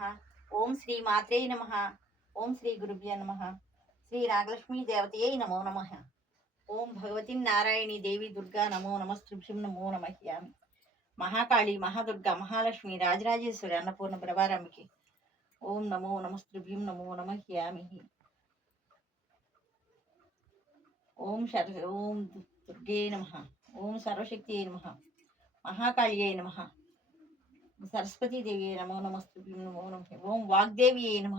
ఓం శ్రీ మాత్రే నమ ఓం శ్రీ గురుభ్య నమ శ్రీ నాగలక్ష్మీ దేవతయై నమో నమ ఓం భగవతి నారాయణి దేవి దుర్గా నమో నమస్త్రిభ్యం నమో నమహ్యామి మహాకాళి మహాదుర్గా మహాలక్ష్మి రాజరాజేశ్వరి అన్నపూర్ణ ప్రభారాంబికి ఓం నమో నమస్త్రిభ్యం నమో నమహ్యామి ఓం శర ఓం దుర్గే నమ ఓం సర్వశక్తి నమ మహాకాళ్యై నమ సరస్వతీదేవి నమో నమస్తుభ్యం నమో నమ ఓం వాగ్దేవి నమ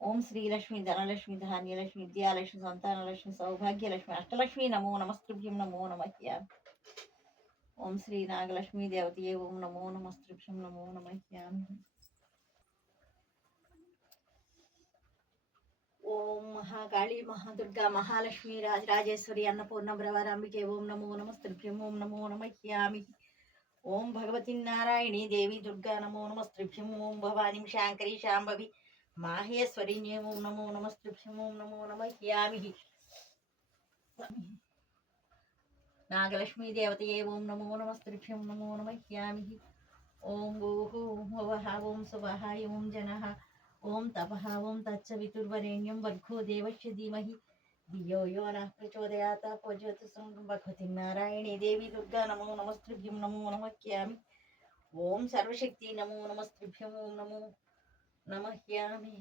ఓం శ్రీలక్ష్మి ధనలక్ష్మి ధాన్యలక్ష్మి విద్యాలక్ష్మి సంతానలక్ష్మి సౌభాగ్యలక్ష్మి అష్టలక్ష్మి నమో నమస్తుభ్యం నమో నమహ్య ఓం శ్రీ నాగలక్ష్మి దేవతయే ఓం నమో నమస్తుభ్యం నమో నమహ్యామి ఓం మహాకాళి మహాదుర్గా మహాలక్ష్మి రాజరాజేశ్వరి అన్నపూర్ణ భ్రవరాంబికే ఓం నమో నమస్తుభ్యం ఓం నమో నమహ్యామి ओम भगवती नारायणी देवी दुर्गा नमो नमस्त्रिभ्यम ओम भवानी शांकरी शांभवी माहेश्वरी ओम नमो नमस्त्रिभ्यम ओम नमो नम यामि नागलक्ष्मी देवत ओम नमो नमस्त्रिभ्यम नमो नम यामि ओम भूः भवः ओम सुवः ओम जन ओम तप ओम तच्च वर्घो देवश्य धीमह ధియో యో నః ప్రచోదయాత ప్రచోదసం భగవతి నారాయణి దేవి దుర్గా నమో నమస్తృభ్యం నమో నమహ్యామి ఓం సర్వశక్తి నమో నమస్తృభ్యం ఓం నమో నమహ్యామి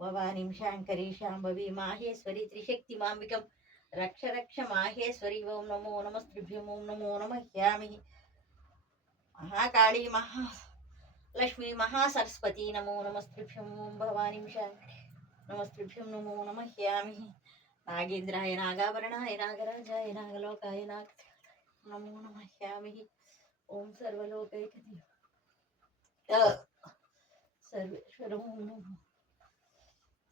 భవానీం శాంకరీ శాంభవి మాహేశ్వరి త్రిశక్తి మాంబికం. రక్ష రక్ష మాహేశ్వరి. ఓం నమో నమస్తృభ్యం ఓం నమో నమహ్యామి మహాకాళీ మహా లక్ష్మీ మహాసరస్వతి నమో నమస్తృభ్యం ఓం భవానీం శాంకరి నమస్తృభ్యం నమో నమహ్యామి నాగేంద్రాయ నాగాభరణాయ నాగరాజాయ నాగలోకాయ నాగ నమో నమ. శ్యామి ఓం సర్వలోకైక సర్వేశ్వరం నమః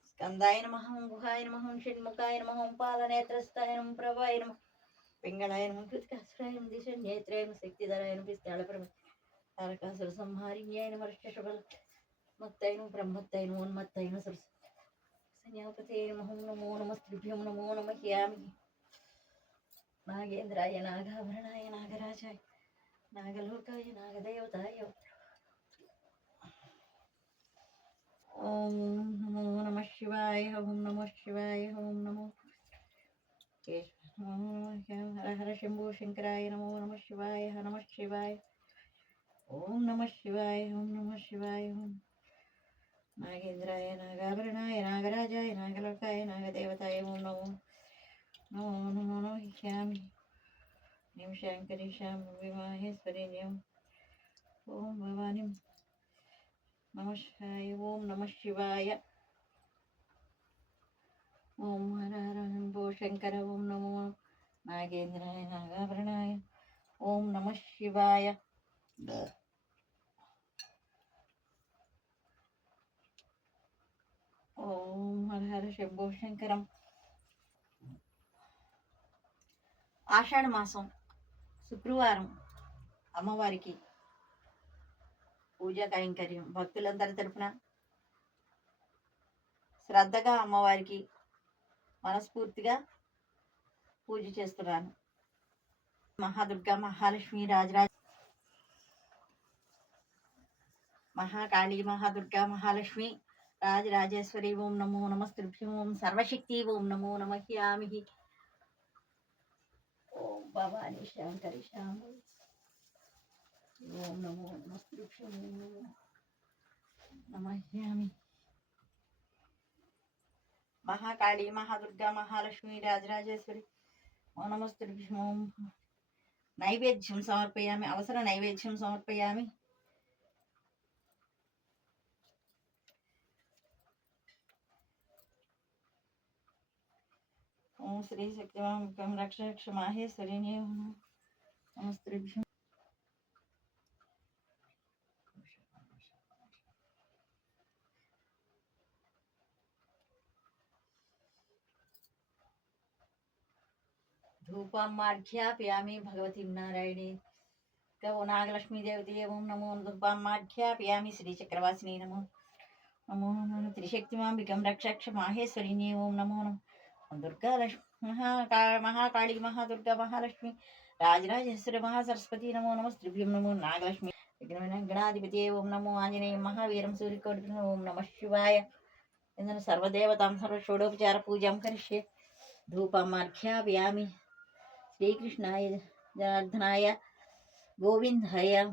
స్కందాయ నమ గుహాయ నమ షణ్ముఖాయ నమ పాలనేత్రస్థాయ నమ ప్రభాయ నమ పింగళాయ నమ కృతికాసురాయ నమ దిశ నేత్రాయ నమ శక్తిధరాయ నమ పిస్తాళపరమ తారకాసుర సంహారిణ్యాయ నమ ఋష్యశబల మత్తాయ నమ బ్రహ్మత్తాయ సరస్వ சன்யாபதே நமோ நமோ நமஸ்திருபியம் நமோ நம ஹியாமி நாகேந்திராய நாகாபரணாய நாகராஜாய் நாகலோகாய நாகதேவதாய. ஓம் நமோ நம சிவாய ஓம் நமோ சிவாய ஓம் நமோ ஹர ஹர சம்பு சங்கராய நமோ நம சிவாய நம சிவாய. ஓம் நம சிவாய ஓம் நம சிவாய ஓம் నాగేంద్రాయ నాగాభరణాయ నాగరాజాయ నాగలోకాయ నాగదేవతాయ ఓం నమో నమో నమో నమహ్యామి నిం శాంకరి శాంభవి మాహేశ్వరి ఓం భవాని నమస్కాయ ఓం నమ శివాయ. ఓం హరహరం భో శంకర ఓం నమో నాగేంద్రాయ నాగాభరణాయ. ఓం నమ శివాయ. ఓం హరహర శంభో శంకరం. ఆషాఢ మాసం శుక్రవారం అమ్మవారికి పూజా కైంకర్యం. భక్తులందరి తరపున శ్రద్ధగా అమ్మవారికి మనస్ఫూర్తిగా పూజ చేస్తున్నాను. మహాదుర్గా మహాలక్ష్మి రాజరాజ మహాకాళీ మహాదుర్గా మహాలక్ష్మి రాజరాజేశ్వరి ఓం నమో నమస్త్రిభ్యం ఓం సర్వశక్తి ఓం నమో నమహ్యామి ఓం భవాని శాంకరి శ్యామ ఓం నమో నమస్త్రిభ్యం ఓం నమో నమహ్యామి మహాకాళీ మహాదుర్గా మహాలక్ష్మి రాజరాజేశ్వరి ఓం నమస్త్రిభ్యం ఓం నైవేద్యం సమర్పయామి అవసర నైవేద్యం సమర్పయామి ॐ श्रीशक्तिमां रक्ष क्षमाहे शरिणे नमस्त्रेभ्यः धूपाघ्यापयामी भगवती नारायणी। कवो नागलक्ष्मी देवते ओं नमो धूपाघ्यापयामी श्रीचक्रवासिनी नमो। नमो त्रिशक्तिमां रक्षक्ष माहेश्वरिणी ओं नमो नम। दुर्गा लक्ष्मी। महाकाल, महाकाली, महादुर्गा, महालक्ष्मी राजराजेश्वर महासरस्वती, नमो नम त्रिभ्यम नमो नागलक्ष्मी विघ्न विघ्नगणाधिपति ओं नमो आंजने महावीर सूर्यकोट ओं नम शिवाय इंदन सर्वदेवता षोडोपचार पूजा कृष्य धूपमर्घ्याम श्रीकृष्णाय जनार्दनाय गोविंदय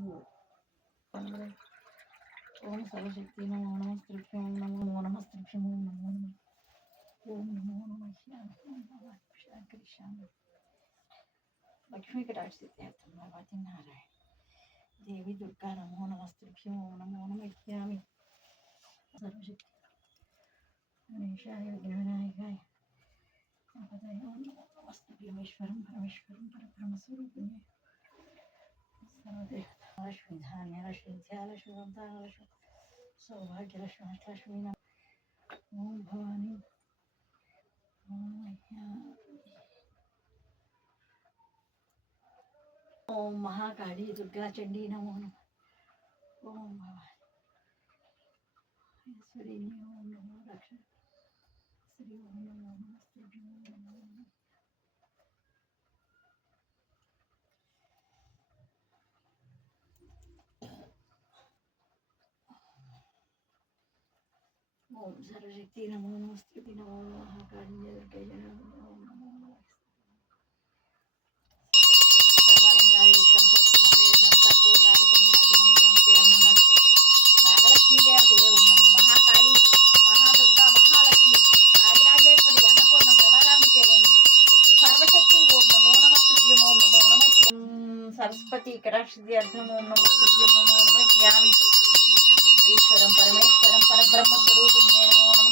शाम लक्ष्मी कटाक्षते भगवती नारायण देवी दुर्गा नमो नमस्तुभ्यो नमो नमिष्यामि सर्वशक्ति गणेशाय विघ्नविनायकाय अपदाय नमस्तुभ्यमेश्वरं परमेश्वरं परब्रह्मस्वरूपिणे सर्वदेवतालक्ष्मी धान्यलक्ष्मीध्यालक्ष्मी वब्दालक्ष्मी सौभाग्यलक्ष्मी अष्टलक्ष्मी नम ॐ भवानी ॐ ओम महाकाली दुर्गा चंडी नमो नमः। ओम भवानी ओम नमो श्री ओम नमो नमस्ते ओम नमो सर्वशक्ति नमो नमस्ते नमो महाकाली दुर्गा ओम नमो। సరస్వతి కరాక్షి అర్థము నమో నమో నమో ఈశ్వరం పరమేశ్వరం పరబ్రహ్మ స్వరూపిణ్యే నమో నమ